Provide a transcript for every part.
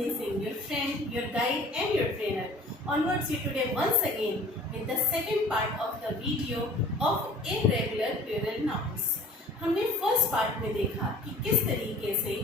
Sunny Singh, your friend, your guide and your trainer. Onwards you today once again with the second part of the video of irregular plural nouns. हमने first part में देखा कि किस तरीके से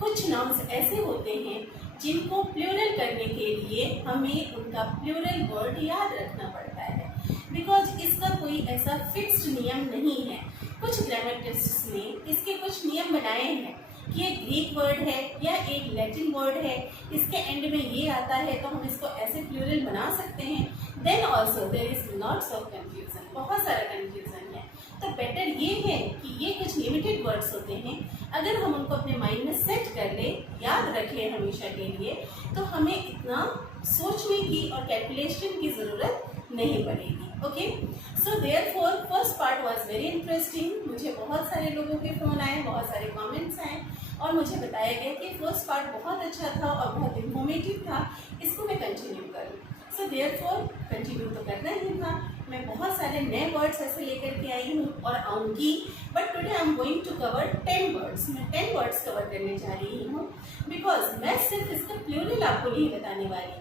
कुछ nouns ऐसे होते हैं जिनको प्लूरल करने के लिए हमें उनका प्लूरल वर्ड याद रखना पड़ता है, बिकॉज इसका कोई ऐसा फिक्स्ड नियम नहीं है। कुछ ग्रामेटिस्ट्स ने इसके कुछ नियम बनाए हैं कि ये ग्रीक वर्ड है या एक लैटिन वर्ड है, इसके एंड में ये आता है तो हम इसको ऐसे प्लूरल बना सकते हैं। Then also there is lots of confusion, बहुत सारा कंफ्यूजन है। तो बेटर ये है कि ये कुछ लिमिटेड वर्ड्स होते हैं, अगर हम उनको अपने माइंड में सेट कर ले, याद रख ले हमेशा के लिए, तो हमें इतना सोचने की और कैलकुलेशन की ज़रूरत नहीं पड़ेगी। Okay, so therefore first part was very interesting. मुझे बहुत सारे लोगों के फ़ोन आए, बहुत सारे कमेंट्स आए और मुझे बताया गया कि फर्स्ट पार्ट बहुत अच्छा था और बहुत इंफॉर्मेटिव था, इसको मैं कंटिन्यू करूँ। सो देयरफॉर कंटिन्यू तो करना ही था। मैं बहुत सारे नए वर्ड्स ऐसे लेकर के आई हूँ और आऊँगी, but today I am going to cover 10 words. मैं 10 वर्ड्स कवर करने जा रही हूँ, बिकॉज मैं सिर्फ इसका प्लूरल आपको नहीं बताने वाली,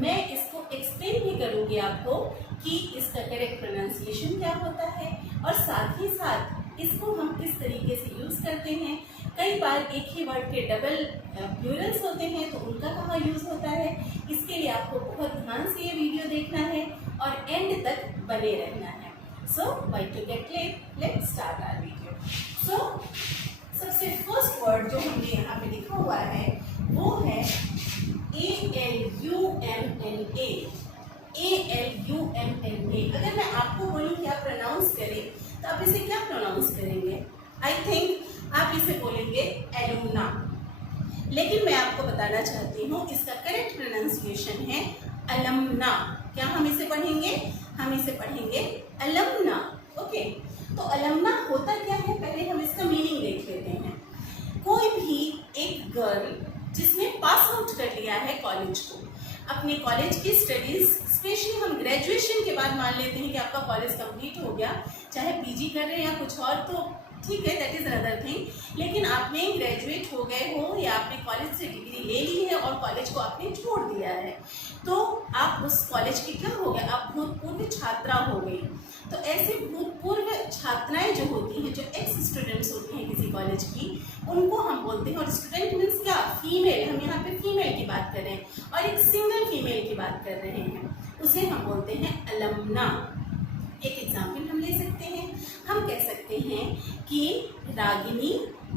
मैं इसको एक्सप्लेन भी करूँगी आपको कि इसका करेक्ट प्रोनाउंसिएशन क्या होता है और साथ ही साथ इसको हम किस तरीके से यूज़ करते हैं। कई बार एक ही वर्ड के डबल प्लूरल्स होते हैं तो उनका कहाँ यूज़ होता है, इसके लिए आपको बहुत ध्यान से ये वीडियो देखना है और एंड तक बने रहना है। So why to get let's start our video. So सबसे फर्स्ट वर्ड जो हमने यहाँ पे लिखा हुआ है वो है ALUMNA। ALUMNA। अगर मैं आपको बोलूँ कि आप प्रोनाउंस करें तो आप इसे क्या प्रोनाउंस करेंगे? आई थिंक आप इसे बोलेंगे एलुमना, लेकिन मैं आपको बताना चाहती हूँ इसका करेक्ट प्रोनाउंसिएशन है अलमना। क्या हम इसे पढ़ेंगे? हम इसे पढ़ेंगे अलमना। ओके, तो अलमना होता क्या है, पहले हम इसका मीनिंग देख लेते हैं। कोई भी एक गर्ल जिसने पास आउट कर लिया है कॉलेज को, अपने कॉलेज की स्टडीज, स्पेशली हम ग्रेजुएशन के बाद मान लेते हैं कि आपका कॉलेज कंप्लीट हो गया, चाहे पीजी कर रहे हैं या कुछ और तो ठीक है, दैट इज अनदर थिंग, लेकिन आपने ग्रेजुएट हो गए हो या आपने कॉलेज से डिग्री ले ली है और कॉलेज को आपने छोड़ दिया है, तो आप उस कॉलेज की क्या हो गए, आप भूतपूर्व छात्रा हो गई। तो ऐसे भूतपूर्व छात्राएं जो होती हैं, जो एक्स स्टूडेंट्स होती हैं किसी कॉलेज की, उनको हम बोलते हैं, और स्टूडेंट मीन्स क्या, फीमेल, हम यहाँ पे फीमेल की बात कर रहे हैं और एक सिंगल फीमेल की बात कर रहे हैं, उसे हम बोलते हैं अलमना। एक एग्जाम्पल हम ले सकते हैं, हम कह सकते हैं कि Ragini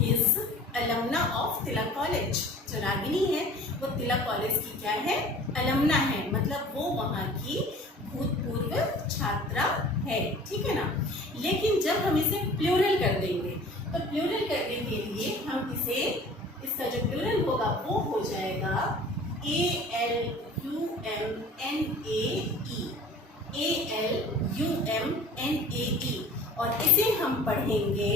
is alumna of Tilak college. जो रागिनी है वो तिलक कॉलेज की क्या है, अलमना है, मतलब वो वहाँ की भूतपूर्व छात्रा है, ठीक है ना। लेकिन जब हम इसे प्लूरल कर देंगे तो प्लूरल करने के लिए हम इसे, इसका जो प्लूरल होगा वो हो जाएगा ALUMNAE और इसे हम पढ़ेंगे,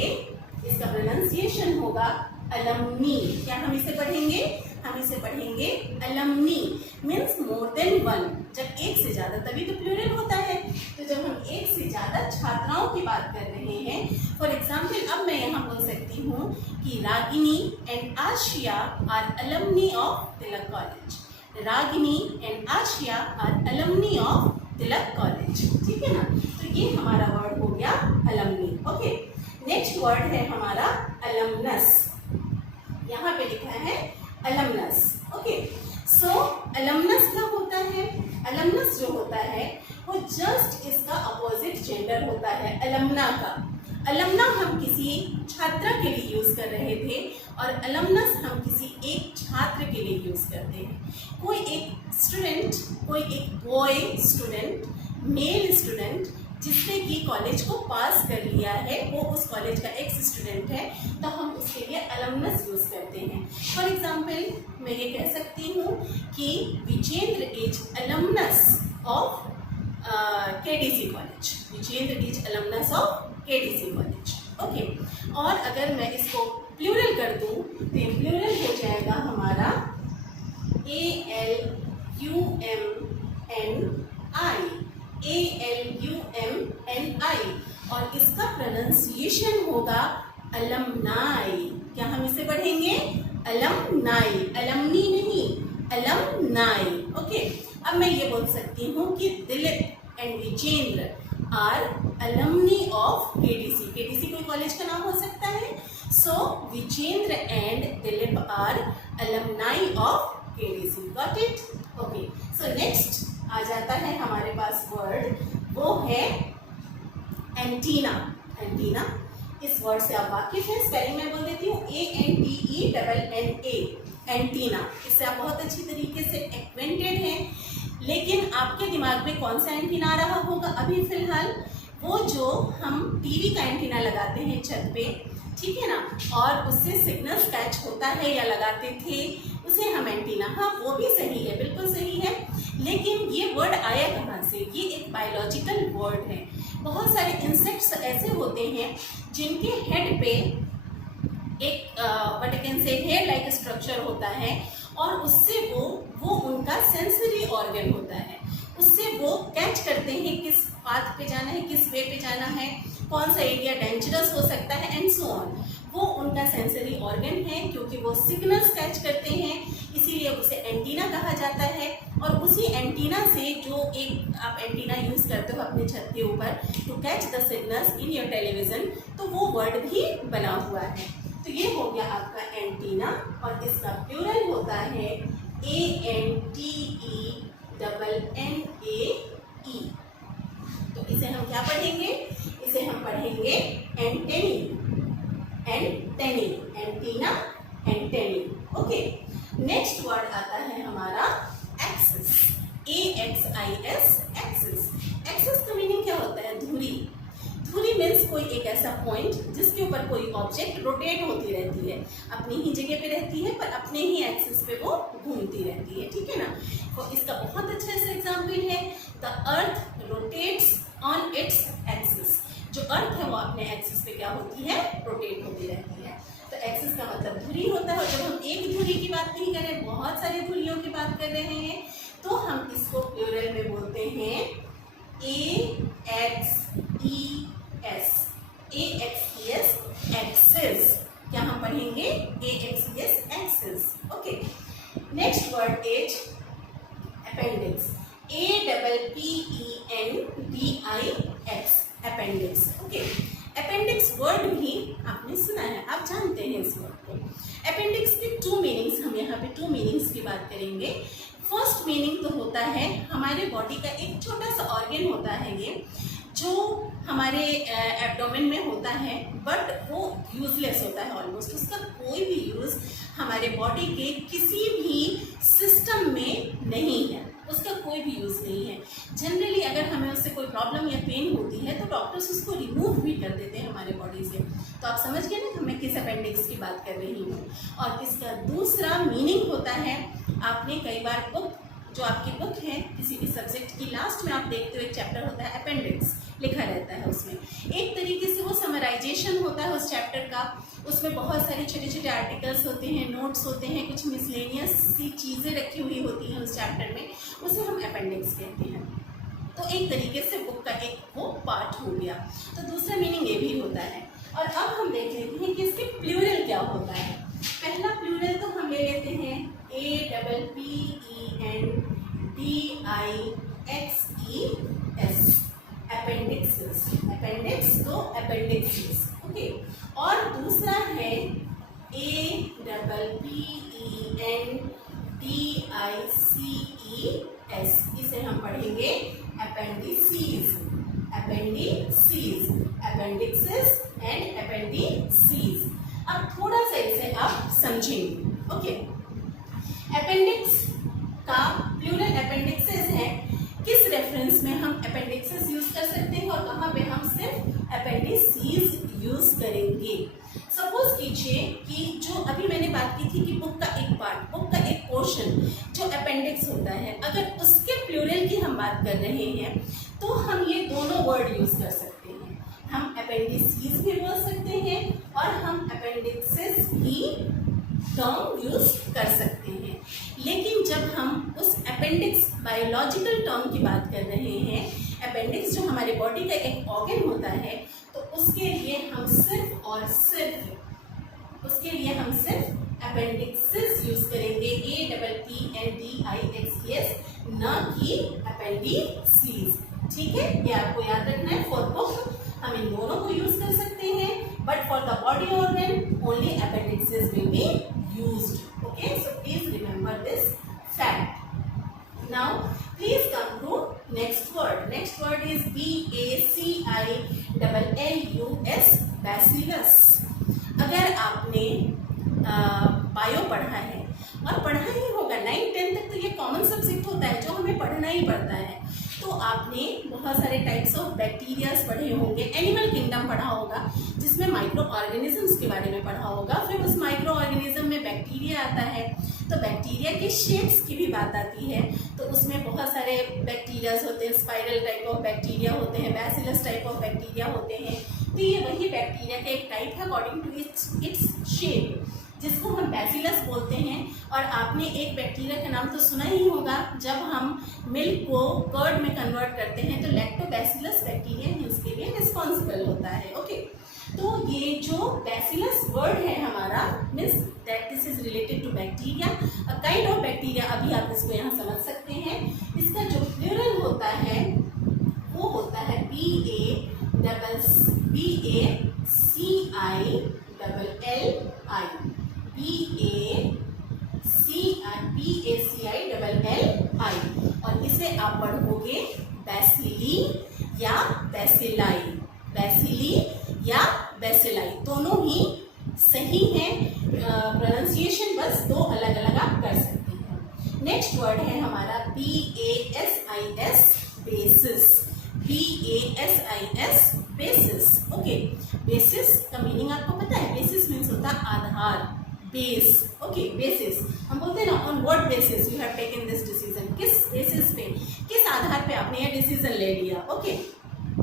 इसका प्रोनाउंसिएशन होगा अलमनी। क्या हम इसे पढ़ेंगे? हम इसे पढ़ेंगे अलमनी, मीन्स मोर देन वन। जब एक से ज्यादा, तभी तो प्लूरल होता है, तो जब हम एक से ज्यादा छात्राओं की बात कर रहे हैं, फॉर एग्जाम्पल अब मैं यहाँ बोल सकती हूँ कि Ragini and Ashiya are alumni of Tilak college. Ragini and Ashiya are alumni of Tilak college, ठीक है ना। तो ये हमारा वर्ड हो गया अलमनी। ओके, नेक्स्ट वर्ड है हमारा अलमनस। यहाँ पे लिखा है अलमनस। ओके, सो अलमनस क्या होता है? अलमनस जो होता है वो जस्ट इसका अपोजिट जेंडर होता है अलमना का। अलमना हम किसी छात्रा के लिए यूज कर रहे थे और अलमनस हम किसी एक छात्र के लिए यूज करते हैं। कोई एक स्टूडेंट, कोई एक बॉय स्टूडेंट, मेल स्टूडेंट जिसने कि कॉलेज को पास कर लिया है, वो उस कॉलेज का एक्स स्टूडेंट है, तो हम उसके लिए अलमनस यूज करते हैं। फॉर एग्जाम्पल मैं ये कह सकती हूँ कि Vijendra is alumnus of KDC college. Vijendra is alumnus of KDC college. Okay, और अगर मैं इसको प्लूरल कर दूँ तो ये प्लूरल हो जाएगा हमारा ALUMNI और इसका प्रोनाउंसिएशन होगा अलमनाई। क्या हम इसे पढ़ेंगे? अलमनाई, अलमनी नहीं, alumni. ओके, अब मैं ये बोल सकती हूँ कि Dilip and Vijendra are alumni of KDC. KDC कोई कॉलेज का नाम हो सकता है. So Vijendra and Dilip are alumni of KDC. Got it? Okay. So next आ जाता है हमारे पास वर्ड, वो है एंटीना. एंटीना, इस वर्ड से आप वाकिफ हैं. स्पेलिंग मैं बोल देती हूँ ANTENNA. एंटीना, इससे आप बहुत अच्छी तरीके से एक्वेंटेड हैं. लेकिन आपके दिमाग में कौन सा एंटीना आ रहा होगा अभी फिलहाल? वो जो हम टीवी का एंटीना लगाते हैं छत पे, ठीक है ना, और उससे सिग्नल्स कैच होता है या लगाते थे, उसे हम एंटीना. हाँ, वो भी सही है, बिल्कुल सही है. लेकिन ये वर्ड आया कहाँ से? ये एक बायोलॉजिकल वर्ड है. बहुत सारे इंसेक्ट्स ऐसे होते हैं जिनके हेड पे एक what I can say hair like structure होता है, और उससे वो उनका सेंसरी ऑर्गन होता है. उससे वो कैच करते हैं किस पाथ पे जाना है, किस वे पे जाना है, कौन सा एरिया डेंजरस हो सकता है, एंड सो ऑन. वो उनका सेंसरी ऑर्गन है. क्योंकि वो सिग्नल्स कैच करते हैं, इसीलिए उसे एंटीना कहा जाता है. और उसी एंटीना से, जो एक आप एंटीना यूज करते हो अपने छत के ऊपर to catch the signals in your television, तो वो वर्ड भी बना हुआ है. तो ये हो गया आपका एंटीना, और इसका प्लूरल होता है ANTENNAE. तो इसे हम क्या पढ़ेंगे? इसे हम पढ़ेंगे antennae. Antennae, antenna, antennae. Okay, next word आता है हमारा एक्सिस. AXIS, axis. एक्सिस का मीनिंग क्या होता है? धुरी. धुरी मीन्स कोई एक ऐसा पॉइंट जिसके ऊपर कोई ऑब्जेक्ट रोटेट होती रहती है, अपनी ही जगह पे रहती है, पर अपने ही एक्सिस पे वो घूमती रहती है. ठीक है ना. तो इसका बहुत अच्छा सा एग्जाम्पल है, the earth rotates on its axis. जो अर्थ है वो अपने एक्सिस पे क्या होती है? रोटेट होती रहती है. तो एक्सिस का मतलब धुरी होता है. और जब हम एक धुरी की बात नहीं कर रहे, बहुत सारी धुरियों की बात कर रहे हैं, तो हम इसको प्लूरल में बोलते हैं AXES. AXES, axis. क्या हम पढ़ेंगे? AXES, axis. Okay, next word is appendix. APPENDIX, appendix. Okay, appendix word भी आपने सुना है, आप जानते हैं इस वर्ड को. अपेंडिक्स के टू मीनिंग्स, हम यहाँ पे टू मीनिंग्स की बात करेंगे. फर्स्ट मीनिंग तो होता है हमारे बॉडी का एक छोटा सा ऑर्गन होता है ये, जो हमारे एब्डोमेन में होता है, बट वो यूजलेस होता है ऑलमोस्ट. उसका कोई भी यूज हमारे बॉडी के किसी भी सिस्टम में नहीं है. उसका कोई भी यूज नहीं है. जनरली अगर हमें उससे कोई प्रॉब्लम या पेन होती है तो डॉक्टर्स उसको रिमूव भी कर देते हैं हमारे बॉडी से. तो आप समझ गए ना मैं किस अपेंडिक्स की बात कर रही हूँ. और इसका दूसरा मीनिंग होता है, आपने कई बार बुक, जो आपकी बुक है किसी भी सब्जेक्ट की, लास्ट में आप देखते हो एक चैप्टर होता है अपेंडिक्स, लिखा रहता है उसमें. एक तरीके से वो समराइजेशन होता है उस चैप्टर का. उसमें बहुत सारे छोटे छोटे आर्टिकल्स होते हैं, नोट्स होते हैं, कुछ मिसलेनियस सी चीज़ें रखी हुई होती हैं उस चैप्टर में, उसे हम अपेंडिक्स कहते हैं. तो एक तरीके से बुक का एक वो पार्ट हो गया. तो दूसरा मीनिंग ये भी होता है. और अब हम देख लेते हैं कि इसके प्लूरल क्या होता है. पहला प्लूरल तो हम ले लेते हैं APPENDIXES, अपेंडिक्सिस. अपेंडिक्स तो अपेंडिक्सिस. ओके, और दूसरा है APPENDICES. इसे हम पढ़ेंगे अपेंडिसीज. अपेंडिसीज, अपेंडिक्सिस एंड अपेंडिसीज. अब थोड़ा सा इसे आप समझेंगे. ओके, अपेंडिक्स का प्लूरल अपेंडिक्सेस है. किस रेफरेंस में हम अपेंडिक्सेस यूज कर सकते हैं और कहाँ पे हम सिर्फ अपेंडिसीज यूज करेंगे. सपोज कीजिए कि जो अभी मैंने बात की थी कि बुक का एक पार्ट, बुक का एक पोर्शन जो अपेंडिक्स होता है, अगर उसके प्लूरल की हम बात कर रहे हैं तो हम ये दोनों वर्ड यूज कर सकते हैं. हम अपेंडिसीज भी बोल सकते हैं और हम अपेंडिक्सेस भी टर्म यूज कर सकते हैं. लेकिन जब हम उस अपेंडिक्स बायोलॉजिकल टर्म की बात कर रहे हैं, अपेंडिक्स जो हमारे बॉडी का एक ऑर्गन होता है, तो उसके लिए हम सिर्फ और सिर्फ अपेंडिक्सिस यूज करेंगे. APPENDICES. बी अपेंडिसेस। ठीक है, ये आपको याद रखना है। फॉर बुक हम इन दोनों को यूज कर सकते हैं, but for the body organ only appendices will be used. Okay, so please remember this fact. Now please come to next word. Next word is BACILLUS, bacillus. अगर आपने बायो पढ़ा है और पढ़ा ही होगा 9-10 तक, तो ये कॉमन सब्जेक्ट होता है जो हमें पढ़ना ही पड़ता है। तो आपने बहुत सारे टाइप्स ऑफ बैक्टीरियाज पढ़े होंगे, एनिमल किंगडम पढ़ा होगा जिसमें माइक्रो ऑर्गेनिजम्स के बारे में पढ़ा होगा। फिर उस माइक्रो ऑर्गेनिज्म में बैक्टीरिया आता है, तो बैक्टीरिया के शेप्स की भी बात आती है। तो उसमें बहुत सारे बैक्टीरियाज होते हैं, स्पाइरल टाइप ऑफ बैक्टीरिया होते हैं, बैसिलस टाइप ऑफ बैक्टीरिया होते हैं। तो ये वही बैक्टीरिया का एक टाइप है अकॉर्डिंग टू इट्स शेप, जिसको हम बैसिलस बोलते हैं। और आपने एक बैक्टीरिया का नाम तो सुना ही होगा, जब हम मिल्क को कर्ड में कन्वर्ट करते हैं तो लैक्टोबैसिलस बैक्टीरिया ही उसके लिए रिस्पॉन्सिबल होता है। ओके, तो ये जो बैसिलस वर्ड है हमारा means that this is related to bacteria, a kind of bacteria. अभी आप इसको यहाँ समझ सकते हैं। इसका जो प्लूरल होता है वो होता है BACILLI, और इसे आप पढ़ोगे बैसिली या बैसिलाई, बैसिली या बैसिलाई, दोनों ही सही है। प्रोनाउंसिएशन बस दो अलग अलग आप कर सकते हैं। नेक्स्ट वर्ड है हमारा BASIS, basis, BASIS, basis. Okay, basis का मीनिंग आपको पता है? बेसिस मीन्स होता है आधार, बेस। ओके, बेसिस हम बोलते हैं ना, on what basis you have taken this decision, किस बेसिस पे, किस आधार पे आपने ये डिसीजन ले लिया। ओके,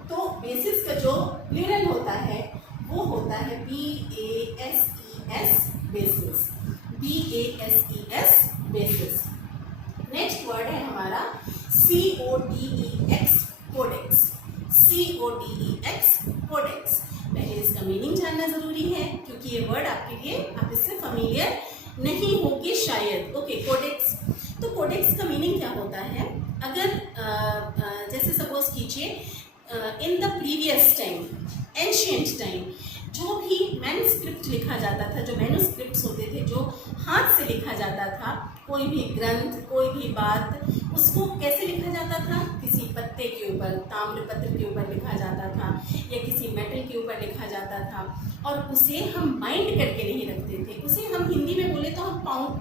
तो बेसिस का जो प्लूरल होता है वो होता है BASES, basis, BASES, basis. Next word है हमारा CODEX, कोडेक्स, CODEX, कोडेक्स। पहले इसका मीनिंग जानना जरूरी है क्योंकि ये वर्ड आपके लिए, आप इससे फैमिलियर नहीं होगी शायद। Okay, codex. तो कोडेक्स का मीनिंग क्या होता है? अगर जैसे सपोज कीजिए in the previous time, ancient time, जो भी मैन्युस्क्रिप्ट लिखा जाता था, जो मैन्युस्क्रिप्ट्स होते थे, जो हाथ से लिखा जाता था, कोई भी ग्रंथ, कोई भी बात, उसको कैसे लिखा जाता था? किसी पत्ते के ऊपर, ताम्रपत्र के ऊपर लिखा जाता था या किसी मेटल के ऊपर लिखा जाता था, और उसे हम बाइंड करके नहीं रखते थे। उसे हम हिंदी में बोले तो हम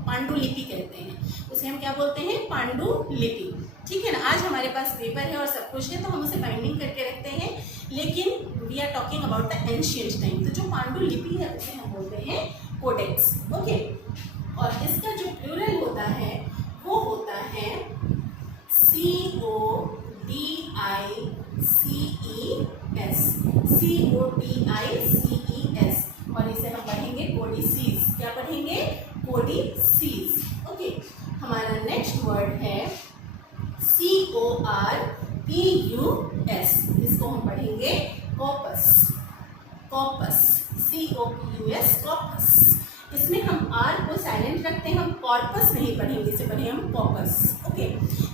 पांडुलिपि कहते हैं। उसे हम क्या बोलते हैं? पांडुलिपि। ठीक है ना, आज हमारे पास पेपर है और सब कुछ है तो हम उसे बाइंडिंग करके रखते हैं, लेकिन we are talking about the ancient time. तो जो पांडुलिपि है उसे हम बोलते हैं कोडेक्स। ओके, और इसका जो प्लूरल होता है वो होता है CODICES, CODICES, और इसे हम पढ़ेंगे कोडिसीज। क्या पढ़ेंगे? कोडिसीज। ओके, हमारा नेक्स्ट वर्ड है CORPUS, इसको हम पढ़ेंगे कॉपस, कॉपस, COPUS, कॉपस। इसमें हम आर को साइलेंट रखते हैं, हम कॉर्पस नहीं पढ़ेंगे, इसे पढ़ेंगे हम कॉपस। ओके,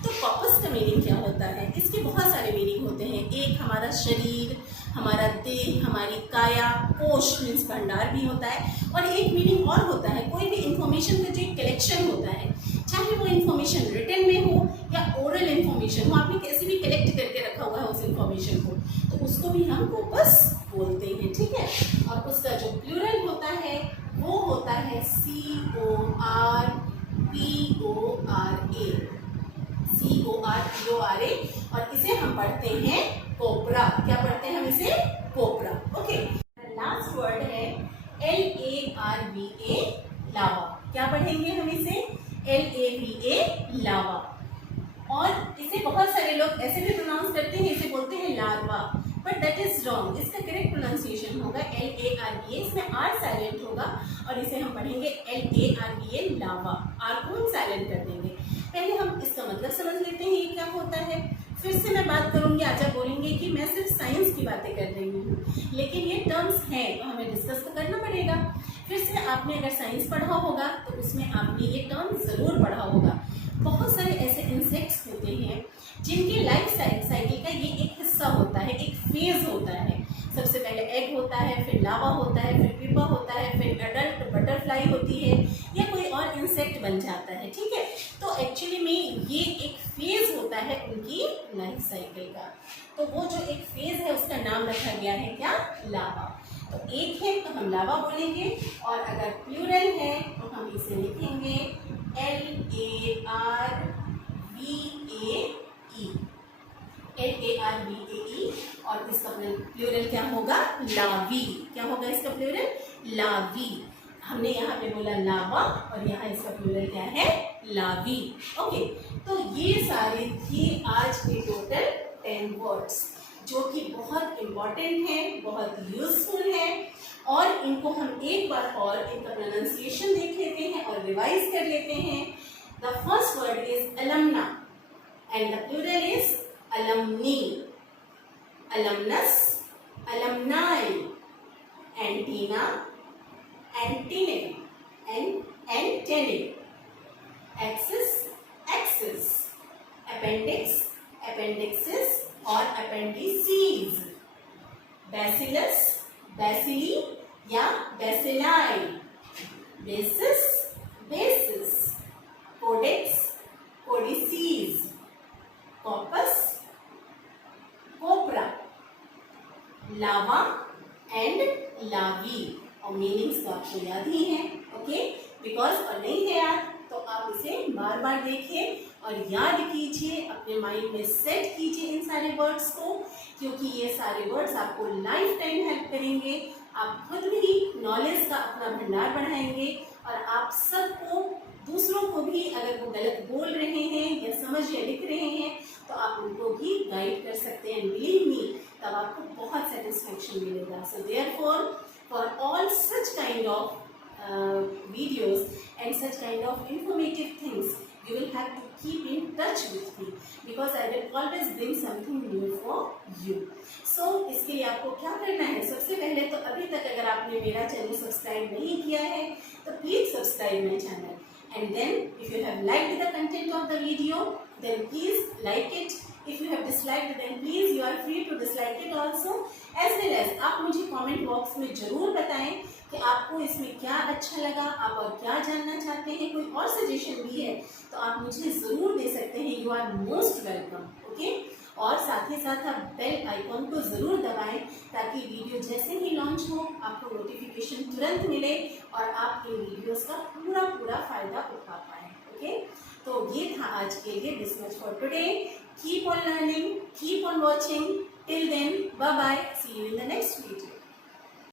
तो कॉपस का मीनिंग क्या होता है? इसके बहुत सारे मीनिंग होते हैं। एक हमारा शरीर, हमारा देह, हमारी काया, कोश मीन्स भंडार भी होता है, और एक मीनिंग और होता है, कोई भी इंफॉर्मेशन का जो एक कलेक्शन होता है, चाहे वो इंफॉर्मेशन रिटन में हो या ओरल इंफॉर्मेशन हो, आपने कैसे भी कलेक्ट करके रखा हुआ है उस इंफॉर्मेशन को, तो उसको भी हम कॉपस बोलते हैं। ठीक है, और उसका जो प्लूरल होता है वो होता है CORPORA, CORPORA, और इसे हम पढ़ते हैं कोपरा। क्या पढ़ते हैं हम इसे? कोपरा। ओके, लास्ट वर्ड है LARVA, लावा। क्या पढ़ेंगे हम इसे? LAVA, लावा। और इसे बहुत सारे लोग ऐसे भी प्रोनाउंस करते हैं, इसे बोलते हैं larva, but that is wrong. इसका करेक्ट प्रोनाउंसिएशन होगा LARVA, इसमें आर साइलेंट होगा, और इसे हम पढ़ेंगे LARVA, लावा। आर को हम साइलेंट कर देंगे। पहले हम इसका मतलब समझ लेते हैं ये क्या होता है, फिर से मैं बात करूंगी। आज आप बोलेंगे कि मैं सिर्फ साइंस की बातें कर रही हूँ, लेकिन ये टर्म्स हैं तो हमें डिस्कस तो करना पड़ेगा। फिर से आपने अगर साइंस पढ़ा होगा तो उसमें आपने ये टर्म जरूर पढ़ा होगा। बहुत सारे ऐसे इंसेक्ट्स होते हैं एक्चुअली में ये एक फेज होता है उनकी लाइफ साइकिल का। तो वो जो एक फेज है उसका नाम रखा गया है क्या, लावा। तो एक है तो हम लावा बोलेंगे, और अगर प्लूरल है तो हम इसे लिखेंगे LARVAE, LARVAE, और इसका प्लूरल क्या होगा, लावी। क्या होगा इसका प्लूरल, लावी। हमने यहाँ पे बोला लावा और यहाँ इसका प्लूरल क्या है, लावी। ओके, तो ये सारे थे आज के टोटल 10 वर्ड्स जो कि बहुत इम्पोर्टेंट है, बहुत यूजफुल है, और इनको हम एक बार और इनका प्रोनाउंसिएशन देख लेते हैं और रिवाइज कर लेते हैं। The first word is alumna and the plural is alumnae, alumnus, alumni, antenna, antennae, antennae, axis, axis, appendix, appendixes और appendices, bacillus, bacilli या bacilli, basis, basis, codex, codices, corpus, copra, lava and lavi। और meanings तो आपको याद ही है, okay, because और नहीं है याद तो आप इसे बार बार देखिए और याद कीजिए, अपने माइंड में सेट कीजिए इन सारे वर्ड्स को, क्योंकि ये सारे वर्ड्स आपको लाइफ टाइम हेल्प करेंगे। आप खुद भी नॉलेज का अपना भंडार बढ़ाएंगे और आप सबको, दूसरों को भी अगर वो गलत बोल रहे हैं या समझ या लिख रहे हैं तो आप उनको भी गाइड कर सकते हैं। बिलीव मी, तब आपको बहुत सेटिस्फेक्शन मिलेगा। So therefore for all such kind of videos and such kind of informative things, you will have to keep in touch with me because I will always bring something new for you. So इसके लिए आपको क्या करना है, सबसे पहले तो अभी तक अगर आपने मेरा चैनल सब्सक्राइब नहीं किया है तो please subscribe my channel, and then if you have liked the content of the video then please like it. If you have disliked then please you are free to dislike it also, as well as आप मुझे comment box में जरूर बताएं कि आपको इसमें क्या अच्छा लगा, आप और क्या जानना चाहते हैं। कोई और सजेशन भी है तो आप मुझे जरूर दे सकते हैं, you are most welcome, okay. और साथ ही साथ आप बेल आइकॉन को जरूर दबाएं ताकि वीडियो जैसे ही लॉन्च हो आपको नोटिफिकेशन तुरंत मिले और आप इन वीडियोस का पूरा फायदा उठा पाएं, ओके। तो ये था आज के लिए, this much for today. Keep on learning, keep on watching, till then bye bye, see you in the next video।